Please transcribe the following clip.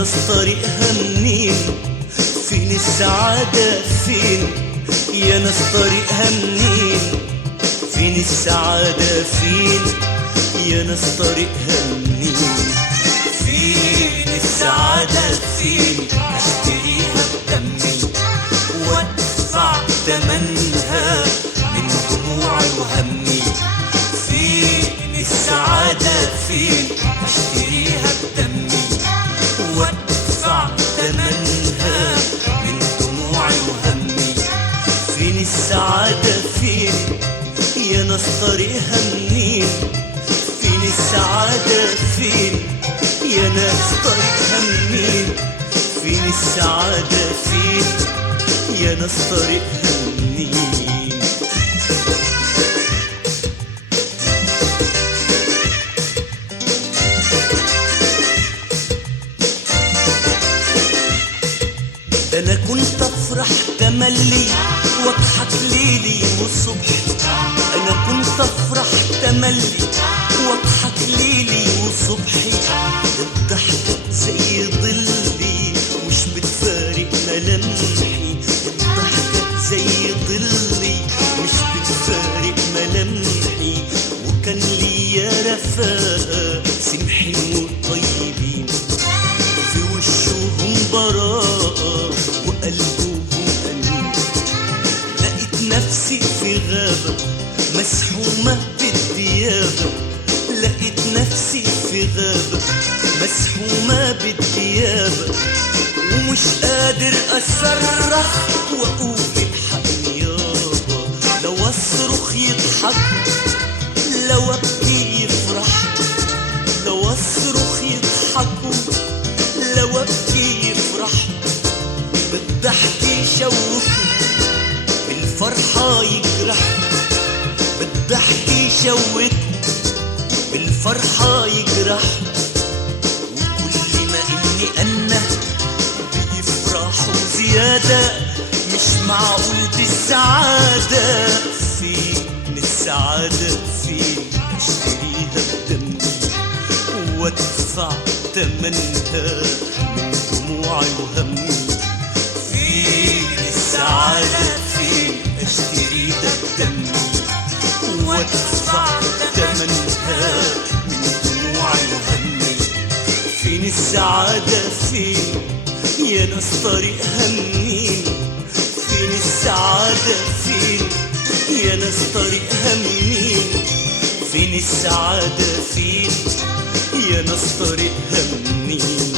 ناس طريقها منين؟ فين السعادة فين؟ يا ناس طريقها منين؟ فين السعادة فين؟ يا ناس طريقها منين؟ فين السعادة فين؟ اشتريها بدمي وادفع تمنها من دموعي وهمي. فين السعادة فين؟ اشتريها بدمي وادفع تمنها من دموعي وهمي. فين السعادة فين؟ يا ناس طريقها منين؟ فين السعادة فين؟ يا ناس طريقها منين؟ فين السعادة فين؟ يا ناس طريقها منين؟ أنا كنت أفرح تملي واضحك ليلي والصبح. أنا كنت أفرح تملي واضحك ليلي وصبحي. الضحكة زي ظلي مش بتفارق ملامحي. الضحكة زي ظلي مش بتفارق ملامحي. وكان ليا رفاقة سمحين وطيبين في وشهم براءة وقلبهم أمين. لقيت نفسي في غابة مسحومة بالديابة. لقيت نفسي في غابة مسحومة بالديابة. ومش قادر أصرخ وأقول الحقني يابا. لو أصرخ يضحك لو أبكي يفرح. لو أصرخ يضحكوا لو أبكي يفرح. بالضحك يشوفوا بالفرحة يجرح. بالضحك يشوفوا بالفرحة يجرح. وكل ما إني أنا بيفرحوا زيادة مش معقول دي السعادة. فين السعادة فين؟ اشتريها بدمي وادفع تمنها من دموعي وهمي. فين السعادة فين؟ اشتريها بدمي وادفع تمنها من دموعي وهمي. فين السعادة فين؟ يا ناس طريقها منين؟ فين السعادة فين؟ يا ناس طريقها منين؟ فين السعادة فين؟ يا ناس طريقها منين؟